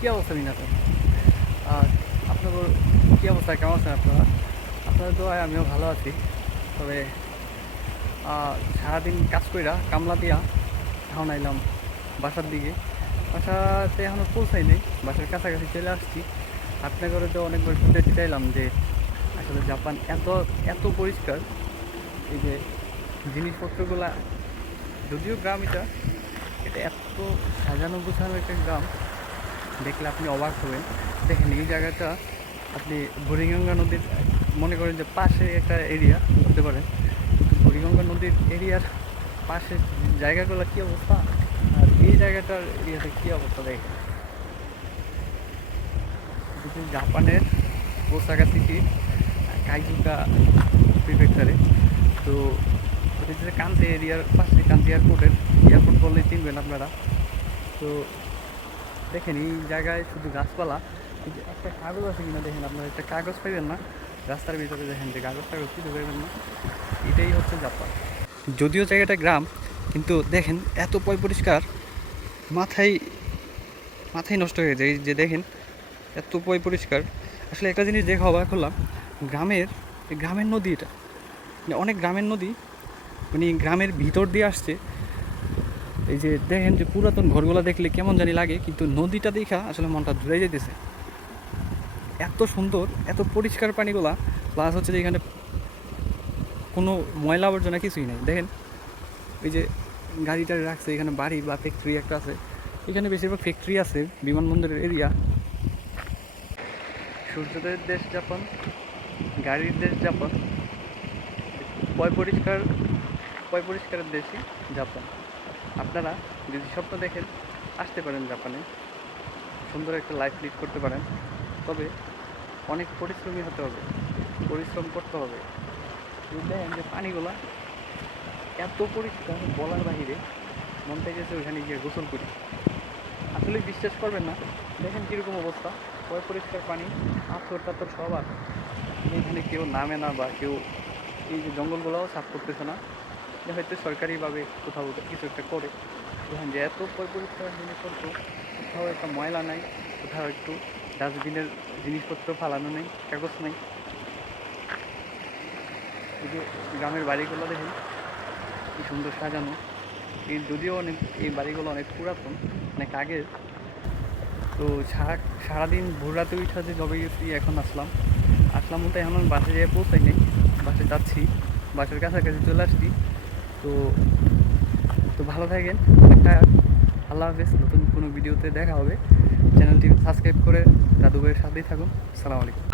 কী অবস্থা মিনাতে আর আপনাদের কী অবস্থা? কেমন আছেন আপনারা? আপনাদের দোয়ায় আমিও ভালো আছি। তবে সারাদিন কাজ কইরা কামলা দিয়া এখন আইলাম বাসার দিকে। বাসাতে এখনও পৌঁছাই নেই বাসার কাছাকাছি চলে আসছি। আপনাদের তো অনেকবার শুনতে চাইলাম যে আসলে জাপান এত এত পরিষ্কার। এই যে জিনিসপত্রগুলা, যদিও গ্রাম এটা এটা এত সাজানো গোছানো একটা গ্রাম দেখলে আপনি অবাক হবেন। দেখেন, এই জায়গাটা আপনি বুড়িগঙ্গা নদীর, মনে করেন যে পাশে একটা এরিয়া হতে পারে কিন্তু বুড়িগঙ্গা নদীর এরিয়ার পাশে জায়গাগুলো কী অবস্থা? আর এই জায়গাটার এরিয়াতে কী অবস্থা দেখেন? জাপানের ওসাকা সিটি কাইজুকা প্রিফেক্চারে তো কান্তি এরিয়ার পাশে কান্তি এয়ারপোর্টের, এয়ারপোর্ট বললেই চিনবেন আপনারা। তো দেখেন এই জায়গায় শুধু গাছপালা একটা কাগজ আছে কিনা দেখেন আপনারা, একটা কাগজ পাইবেন না? রাস্তার ভিতরে দেখেন যে কাগজ টাগজ কিছু পাইবেন না। এটাই হচ্ছে জাপান। যদিও জায়গাটা গ্রাম, কিন্তু দেখেন এত পয় পরিষ্কার, মাথায় মাথায় নষ্ট হয়ে যায়। যে দেখেন, এত পয় পরিষ্কার। আসলে একটা জিনিস দেখা অবাক হলাম, গ্রামের গ্রামের নদী এটা মানে অনেক গ্রামের নদী মানে গ্রামের ভিতর দিয়ে আসছে এই যে দেখেন যে পুরাতন ঘরগুলো দেখলে কেমন জানি লাগে, কিন্তু নদীটা দেখা আসলে মনটা জুড়ে যেতেছে এত সুন্দর, এত পরিষ্কার পানিগুলা প্লাস হচ্ছে যে এখানে কোনো ময়লা আবর্জনা কিছুই নেই। দেখেন, এই যে গাড়িটা রাখছে, এখানে বাড়ি বা ফ্যাক্টরি একটা আছে। এখানে বেশিরভাগ ফ্যাক্টরি আছে, বিমানবন্দরের এরিয়া সূর্যোদয়ের দেশ জাপান গাড়ির দেশ জাপান পয় পরিষ্কার, পয় পরিষ্কারের দেশই জাপান আপনারা যদি স্বপ্ন দেখেন, আসতে পারেন জাপানে। সুন্দর একটা লাইফ লিড করতে পারেন। তবে অনেক পরিশ্রমী হতে হবে, পরিশ্রম করতে হবে। দেখেন যে পানিগুলা এত পরিষ্কার বলার বাহিরে, মন চাইতেছে ওইখানে গিয়ে গোসল করি। আসলে বিশ্বাস করবেন না, দেখেন কীরকম অবস্থা। পয় পরিষ্কার পানি আথর টাথর সব আছে। এখানে কেউ নামে না বা কেউ এই যে জঙ্গলগুলোও সাফ করতেছে না। যে হয়তো সরকারিভাবে কোথাও কিছু একটা করে। যে এত পরিষ্কার জিনিসপত্র, কোথাও একটা ময়লা নাই, কোথাও একটু ডাস্টবিনের জিনিসপত্র ফালানো নেই, কাগজ নেই। এই যে গ্রামের বাড়িগুলো দেখেন, কি সুন্দর সাজানো। এই যদিও অনেক, এই বাড়িগুলো অনেক পুরাতন, অনেক আগের। তো সারা, সারাদিন ভোর রাতে উঠা যে জবে গেছি, এখন আসলাম। আসলাম বলতে এখন বাসে যেয়ে পৌঁছাই নেই, বাসে যাচ্ছি, বাসের কাছাকাছি চলে আসছি। তো তো ভালো থাকেন। একটা আল্লাহ হাফেজ, নতুন কোনো ভিডিওতে দেখা হবে। চ্যানেলটি সাবস্ক্রাইব করে দাদু সাথেই থাকুন। আসসালামু আলাইকুম।